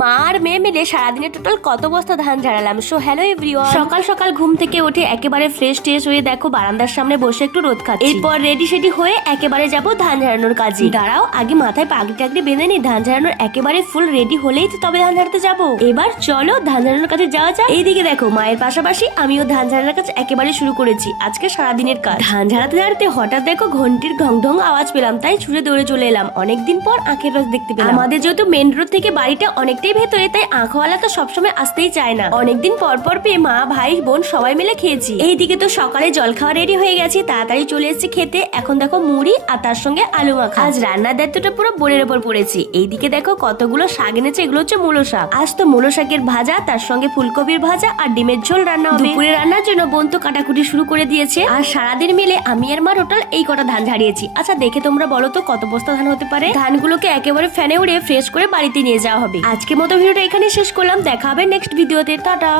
মা আর মেয়ে মিলে সারাদিনে টোটাল কত বস্তা ধান ঝাড়ালাম। সো হ্যালো এভরিওয়ান, সকাল সকাল ঘুম থেকে উঠে একেবারে ফ্রেশ ট্রেশ হয়ে দেখো বারান্দার সামনে বসে একটু রোদ খাচ্ছি। এরপর রেডি সেডি হয়ে একেবারে যাব ধান ঝাড়ানোর কাজে। দাঁড়াও, আগে মাথায় পাগড়ি টাগড়ি বেঁধে নি, ধান ঝাড়ানোর একেবারে ফুল রেডি হলেই তো তবে ধান ঝাড়তে যাবো। এবার চলো ধান ঝাড়ানোর কাজে যাওয়া যাক। এইদিকে দেখো মায়ের পাশাপাশি আমিও ধান ঝাড়ানোর কাজ একেবারে শুরু করেছি। আজকে সারাদিনের কাজ। ধান ঝাড়াতে ঝাড়াতে হঠাৎ দেখো ঘন্টির ঢং ঢং আওয়াজ পেলাম, তাই ছুটে দৌড়ে চলে এলাম। অনেকদিন পর আখের রস দেখতে পেলাম। আমাদের যেহেতু মেন রোড থেকে বাড়িটা অনেকটাই ভেতরে, তাই আঁখওয়ালা তো সবসময় আসতেই চায় না। অনেকদিন পর পর পেয়ে মা ভাই বোন সবাই মিলে খেয়েছি। এইদিকে তো সকালে জল খাওয়া রেডি হয়ে গেছি, তাড়াতাড়ি চলে এসেছি খেতে। এখন দেখো মুড়ি আর তার সঙ্গে আলু মাখা। আজ রান্নার দায়িত্বটা পুরো বোনের উপর পড়েছি। এইদিকে দেখো কতগুলো শাক এনেছে, এগুলো হচ্ছে মূলো শাক। আজ তো মূলো শাকের ভাজা, তার সঙ্গে ফুলকপির ভাজা আর ডিমের ঝোল রান্না হবে। দুপুরে রান্নার জন্য বোন তো কাটাকুটি শুরু করে দিয়েছে। আর সারাদিন মিলে আমি আর মা টোটাল এই কটা ধান ঝাড়িয়েছি। আচ্ছা দেখে তোমরা বলো তো কত বস্তা ধান হতে পারে। ধানগুলোকে একেবারে ফ্যানে উড়িয়ে ফ্রেশ করে বাড়িতে নিয়ে যাওয়া হবে। আজকের মতো ভিডিওটা এখানে শেষ করলাম, দেখা হবে নেক্সট ভিডিওতে। টাটা।